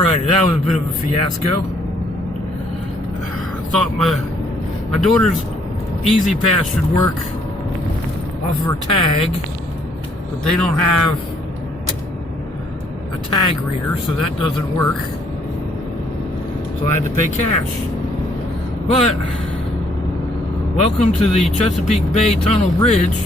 Alrighty, that was a bit of a fiasco. I thought my daughter's Easy Pass should work off of her tag, but they don't have a tag reader, so that doesn't work. So I had to pay cash. But welcome to the Chesapeake Bay Tunnel Bridge.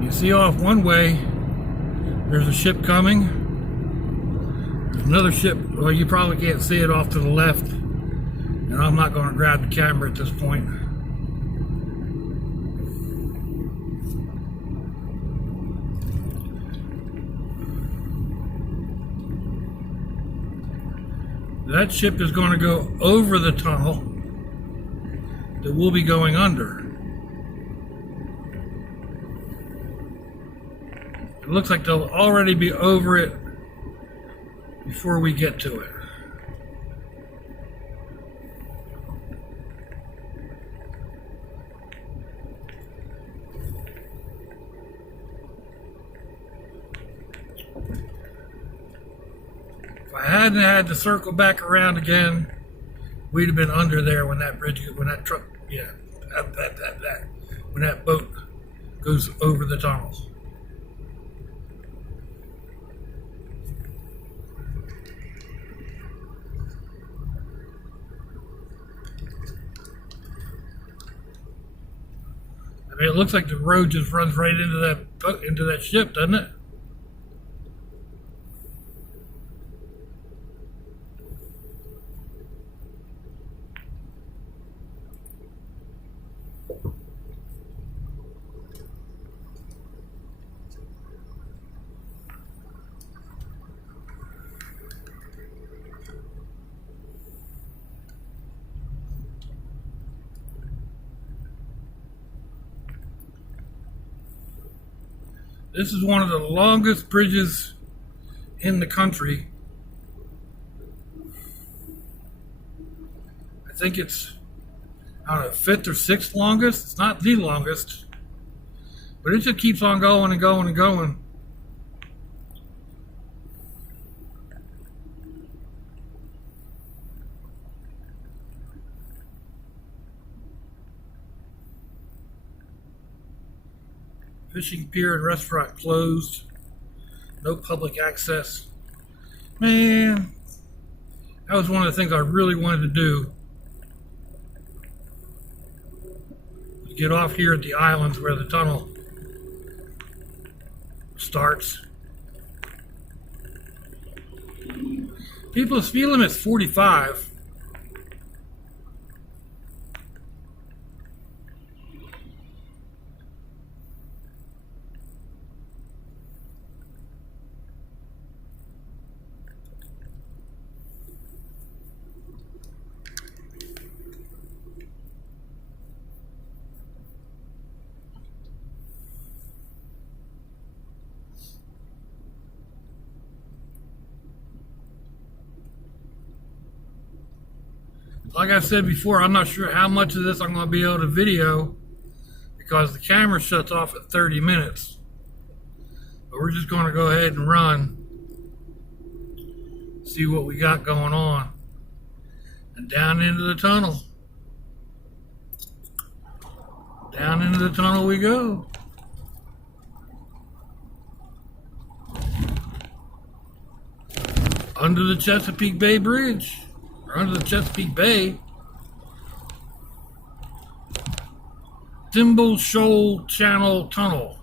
You see off one way, there's a ship coming. There's another ship, well, you probably can't see it off to the left, and I'm not going to grab the camera at this point. That ship is going to go over the tunnel that we'll be going under. It looks like they'll already be over it before we get to it. If I hadn't had to circle back around again, we'd have been under there when that bridge, when that truck, yeah, when that boat goes over the tunnel. I mean, it looks like the road just runs right into that ship, doesn't it? This is one of the longest bridges in the country. I think it's, I don't know, 5th or 6th longest. It's not the longest, but it just keeps on going and going and going. Fishing pier and restaurant closed. No public access. Man, that was one of the things I really wanted to do. Get off here at the islands where the tunnel starts. People's speed limit's 45. Like I said before, I'm not sure how much of this I'm going to be able to video because the camera shuts off at 30 minutes. But we're just going to go ahead and run, see what we got going on, and down into the tunnel. Down into the tunnel we go. Under the Chesapeake Bay Bridge. Under the Chesapeake Bay. Thimble Shoal Channel Tunnel.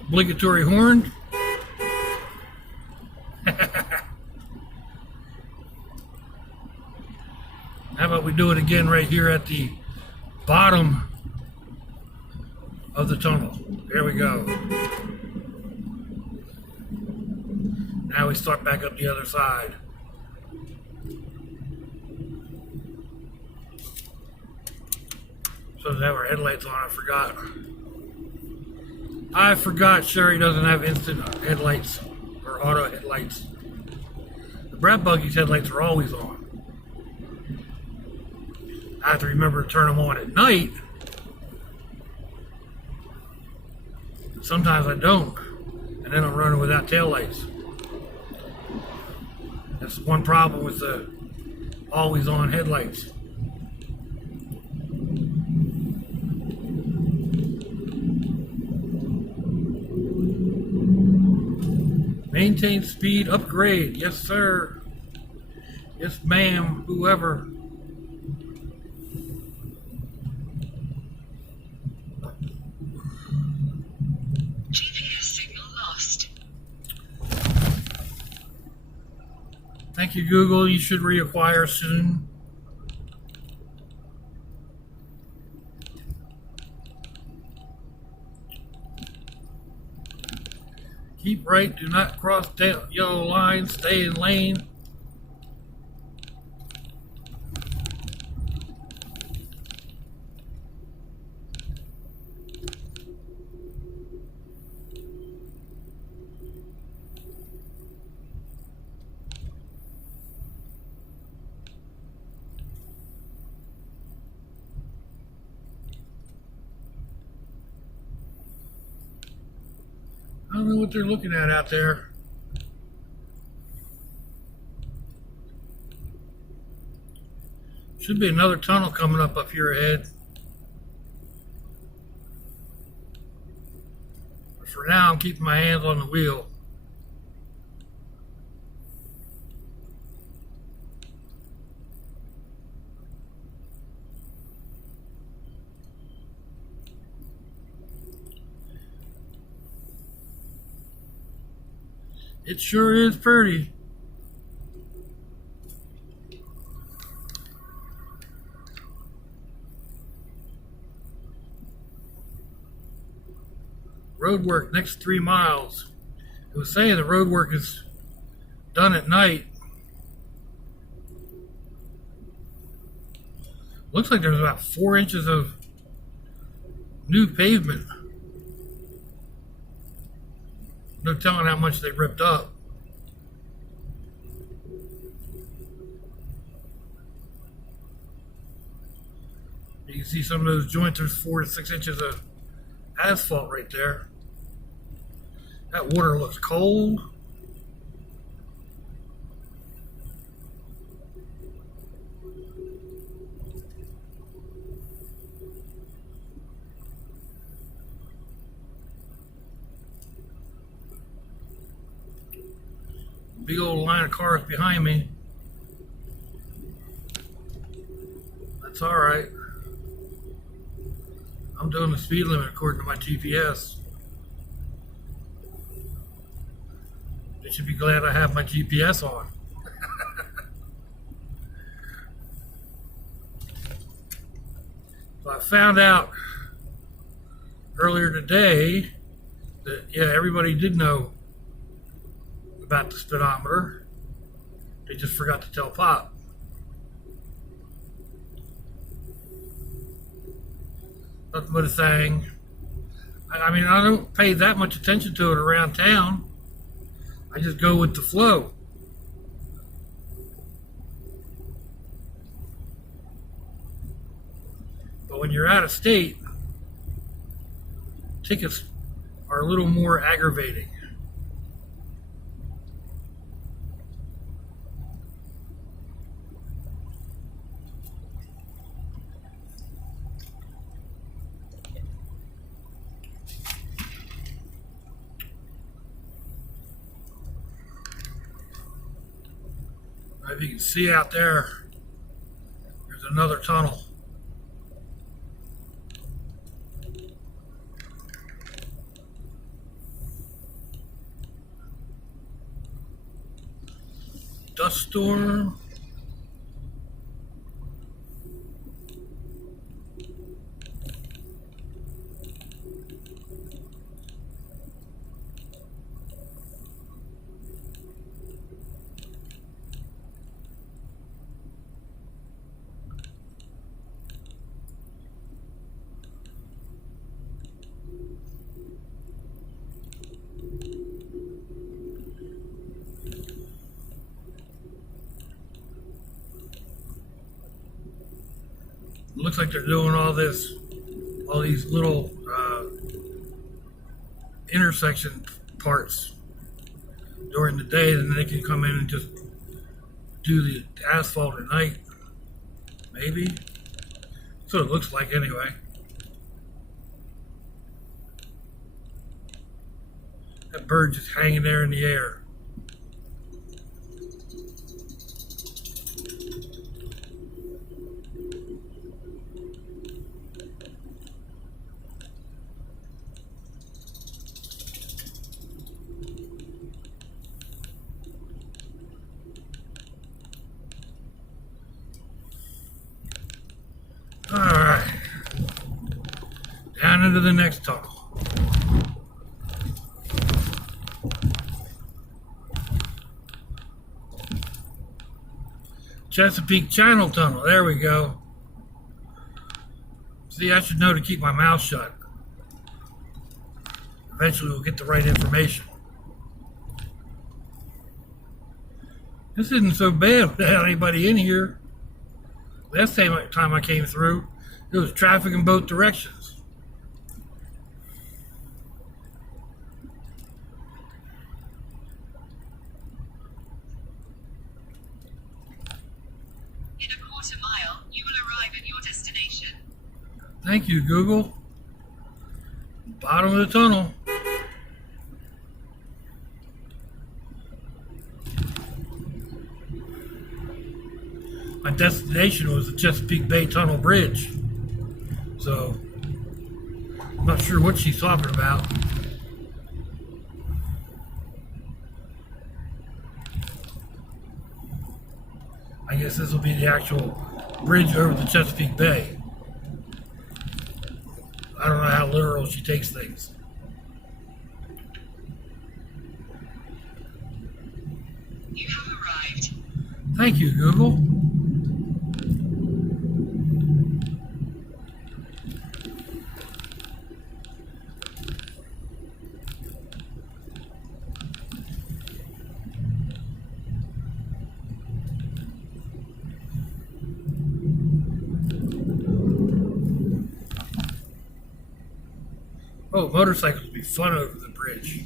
Obligatory horn. How about we do it again right here at the bottom of the tunnel. There we go. Now we start back up the other side. So to have our headlights on, I forgot Sherry doesn't have instant headlights or auto headlights. The Brad Buggy's headlights are always on. I have to remember to turn them on at night. Sometimes I don't, and then I'm running without taillights. That's one problem with the always on headlights. Maintain speed upgrade. Yes, sir. Yes, ma'am. Whoever. GPS signal lost. Thank you, Google. You should reacquire soon. Keep right. Do not cross yellow lines. Stay in lane. I don't know what they're looking at out there. Should be another tunnel coming up here ahead. But for now, I'm keeping my hands on the wheel. It sure is pretty. Road work next 3 miles. It was saying the road work is done at night. Looks like there's about 4 inches of new pavement. No telling how much they ripped up. You can see some of those joints. There's 4 to 6 inches of asphalt right there. That water looks cold. Big old line of cars behind me. That's all right. I'm doing the speed limit according to my GPS. They should be glad I have my GPS on. So I found out earlier today that, yeah, everybody did know about the speedometer. They just forgot to tell Pop. Nothing but a thing. I mean, I don't pay that much attention to it around town. I just go with the flow. But when you're out of state, tickets are a little more aggravating. If you can see out there, there's another tunnel. Dust storm. like they're doing all these little intersection parts during the day, then they can come in and just do the asphalt at night. Maybe. That's what it looks like anyway. That bird just hanging there in the air. All right, down into the next tunnel. Chesapeake Channel Tunnel, there we go. See, I should know to keep my mouth shut. Eventually we'll get the right information. This isn't so bad without anybody in here. Last time I came through, there was traffic in both directions. In a quarter mile, you will arrive at your destination. Thank you, Google. Bottom of the tunnel. My destination was the Chesapeake Bay Tunnel Bridge. So, I'm not sure what she's talking about. I guess this will be the actual bridge over the Chesapeake Bay. I don't know how literal she takes things. You have arrived. Thank you, Google. Oh, motorcycles would be fun over the bridge.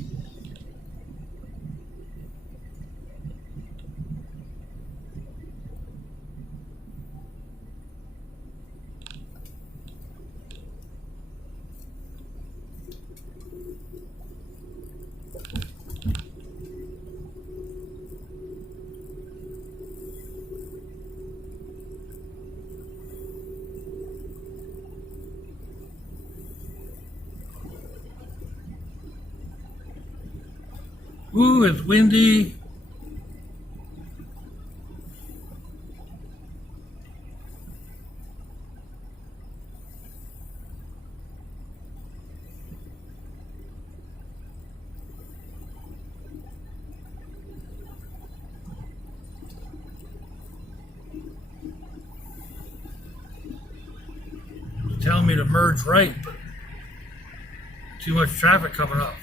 Ooh, it's windy. It's telling me to merge right, but too much traffic coming up.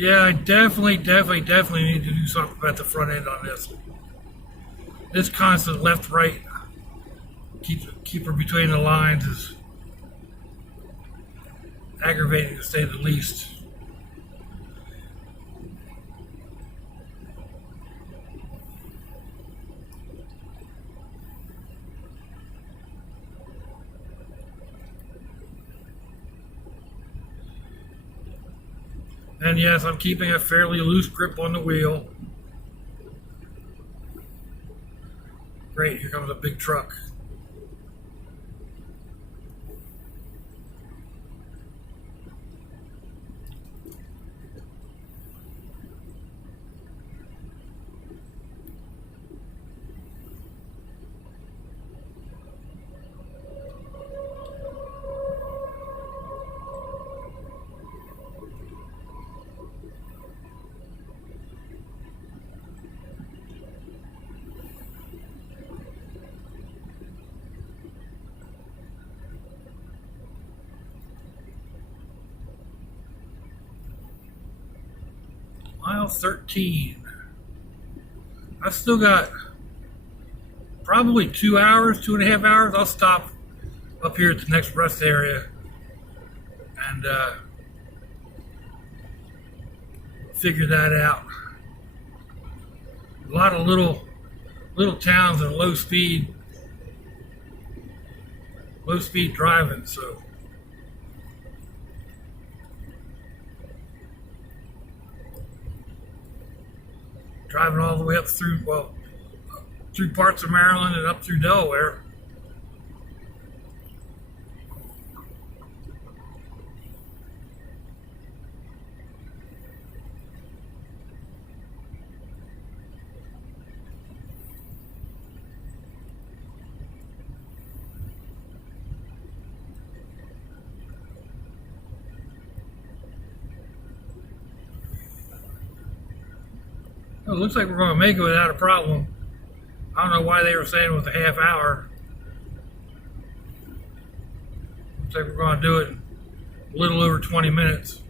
Yeah, I definitely need to do something about the front end on this. This constant left-right, keep her between the lines is aggravating to say the least. And yes, I'm keeping a fairly loose grip on the wheel. Great, here comes a big truck. Mile 13. I still got probably 2 hours, 2.5 hours. I'll stop up here at the next rest area and figure that out. A lot of little towns and low speed driving, so driving all the way up through parts of Maryland and up through Delaware. Well, it looks like we're going to make it without a problem. I don't know why they were saying it was a half hour. Looks like we're going to do it in a little over 20 minutes.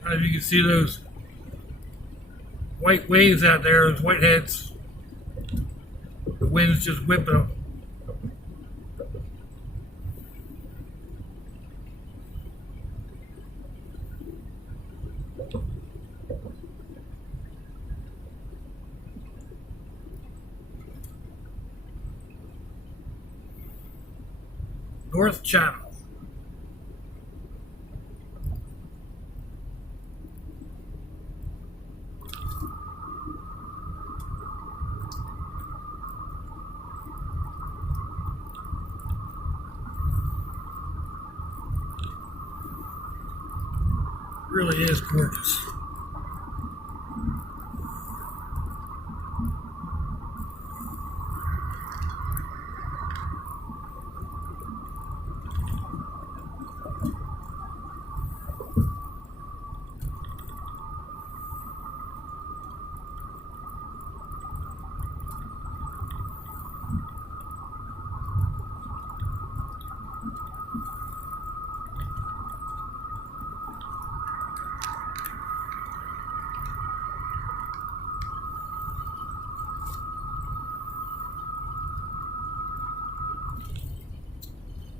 I don't know if you can see those white waves out there, those white heads. The wind's just whipping them. North Channel. Really is gorgeous.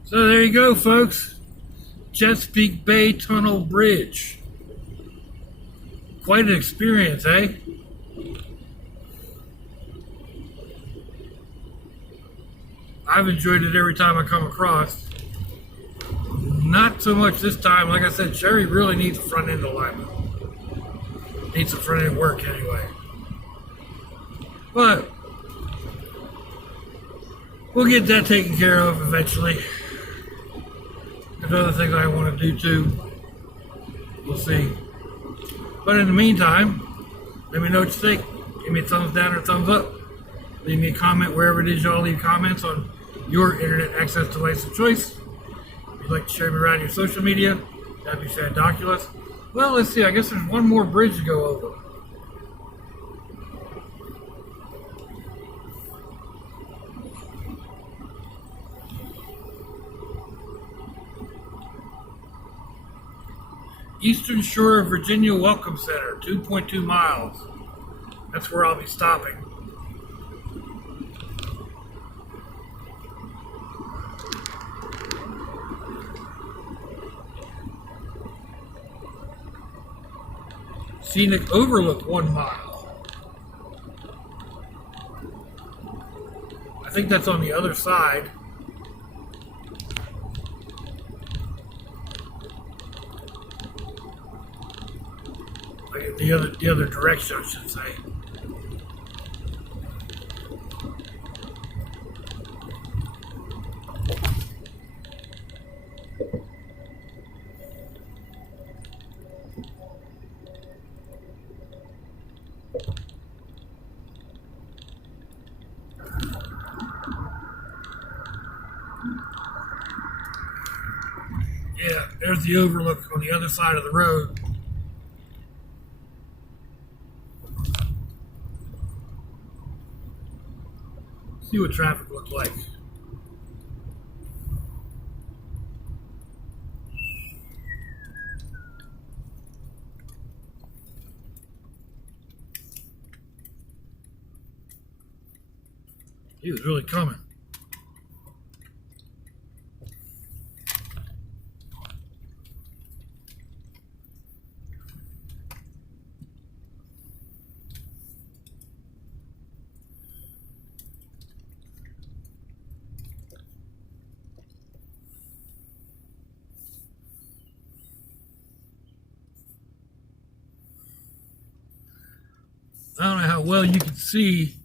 So there you go, folks. Chesapeake Bay Tunnel Bridge. Quite an experience, eh? I've enjoyed it every time I come across. Not so much this time. Like I said, Sherry really needs a front end alignment. Needs some front end work anyway. But we'll get that taken care of eventually. There's other things I want to do too. We'll see. But in the meantime, let me know what you think. Give me a thumbs down or thumbs up. Leave me a comment wherever it is y'all leave comments on your internet access device of choice. If you'd like to share me around your social media, that'd be fandoculous. Well, let's see. I guess there's one more bridge to go over. Eastern Shore of Virginia Welcome Center, 2.2 miles. That's where I'll be stopping. Scenic Overlook 1 mile. I think that's on the other side. Like the other direction, I should say. Yeah, there's the overlook on the other side of the road. See what traffic looks like. He was really coming. I don't know how well you can see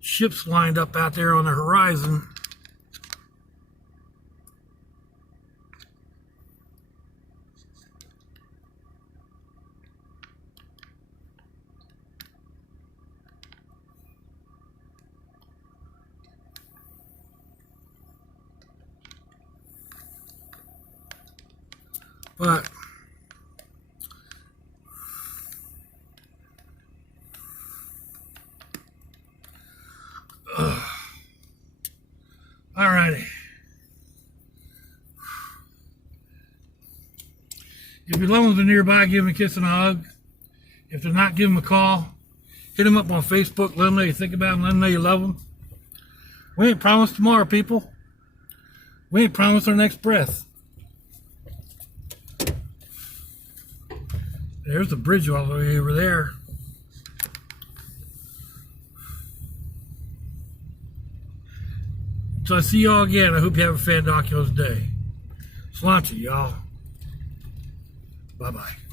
ships lined up out there on the horizon. But alrighty. If your loved ones are nearby, give them a kiss and a hug. If they're not, give them a call. Hit them up on Facebook. Let them know you think about them. Let them know you love them. We ain't promised tomorrow, people. We ain't promised our next breath. There's the bridge all the way over there. So I see y'all again. I hope you have a fantabulous day. Sláinte, y'all. Bye-bye.